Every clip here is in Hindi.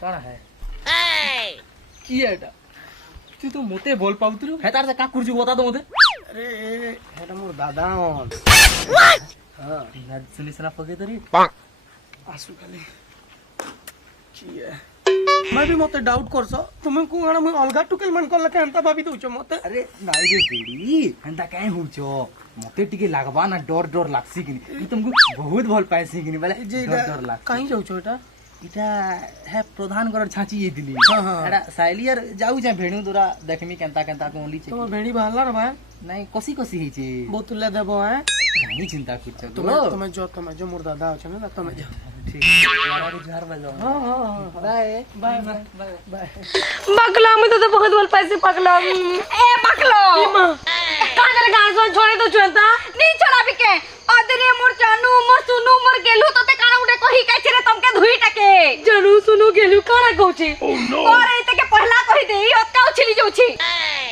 कौन है की एटा तू तो मोते बोल पाउतरू है तार से का कुर्जी बता दो मोते। अरे हेटा मोर दादा हन। हां यार सुनी सना पगे तरी आसु खाली की है मैं भी मते डाउट करछ तुम को गाना मैं अलगा टुकेल मन कर लके अंता भाभी दउछ मते। अरे नाई रे बेड़ी हंता काहे होउछो मते टिके लागबा ना डर डर लागसी किनी तुमको बहुत भल पाइसी किनी बोले डर डर लाग काई जाउछ एटा इटा है प्रधान कर छाची ये दिली हां हां एटा साइलियर जाऊ जा भेणु तोरा देखमी केंता केंता कोली छे तुम भेड़ी बाहला रे भाई नहीं कसी कसी ही छे बोतले देबो है नहीं चिंता कुछ तुम जो मोर दादा छ ना तुम जा ठीक यार घर में जाओ। हां हां बाय बाय बाय बाय पकलो मैं तो बहुत बोल पैसे पकलो ए पकलो कहां तेरे गांव से छोड़े तो चलता नहीं छोड़ा भी के अदरे मोर जानू मोर सुनु मोर गेलु तो ते काना उडे कही काई छरे तमके धुई टके जानू सुनु गेलु काना कहूची और एते के पहला कहि देई ओका उछली जाउची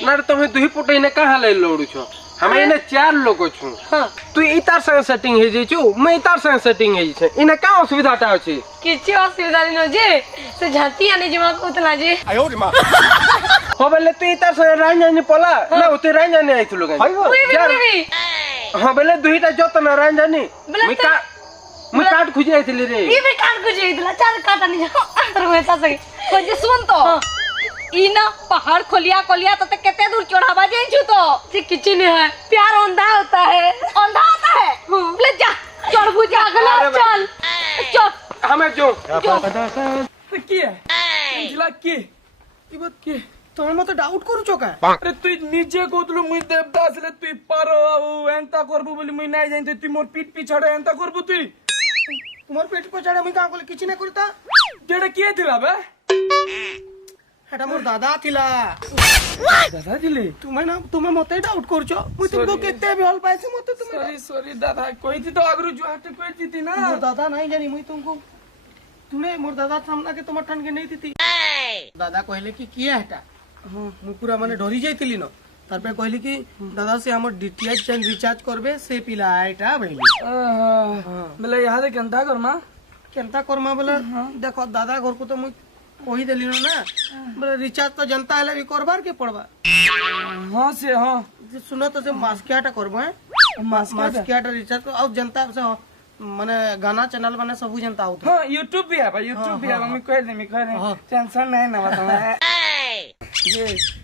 ना तुम्हें दुही पुटे ने कहा ले लोडू छो हमें इने 4 लोग छु हां तू इतार संग सेटिंग हे जेचू मैं इतार संग सेटिंग हे छे इने का असुविधा टा अछि किछि असुविधा न जे से झांती आने जमा उतला जे आयो रे मां हो बेले तू इतार संग रांजानी पला ना उते रांजानी आइथुलो गाय भी हां बेले दुहीटा जत न रांजानी मैं काट खुजी आइथिली रे ई भी काट खुजी आइथला चार काटा नि जा अंदर में सा सके खोजे सुन तो ई ना पहाड़ खोलिया खोलिया तो कितने दूर चढ़ावा जाइछु तो जे किछि नहीं है प्यार अंधा होता है ले जा चढ़ बुझा अगला चल चल हमें जो की है जिला की ई बात की तुम मते डाउट करूछो का अरे तू नीचे कोतलु मुई देवदास ले तू पारो एंता करबु बोली मुई नाही जानते तू मोर पीठ पिछाड़े एंता करबु तू तुम्हार पेट को चढ़े मुई का कोले किछि नहीं करता जेडे के थिला बे हेटा मोर दादा थिला दादा दिले तुम्हें मते डाउट करछो मुई तुमको केते भी हल पाइसे मते तुम्हें सॉरी दादा कोई थी तो आगरु जो हटे कोई थी ना मोर दादा नहीं जानी मुई तुमको तूने मोर दादा सामना के तुम ठन के नहीं थी दादा कहले कि किया हेटा हां मु पूरा माने डरी जाइतिली न तार पे कहली कि दादा से हमर डीटीएच चैन रिचार्ज करबे से पिला एटा भइली बोले यहां दे केंता करमा बोले देखो दादा घर को तो मुई कही देली ना बोले रिचार्ज तो जनता है भी करबार के पड़बा हां से हां सुनो तो से मास्कियाटा करबो है मास्कियाटा रिचार्ज और जनता से माने गाना चैनल बने सब जनता आउत हां YouTube भी है भाई YouTube भी है मैं कह दे टेंशन नहीं ना बता ये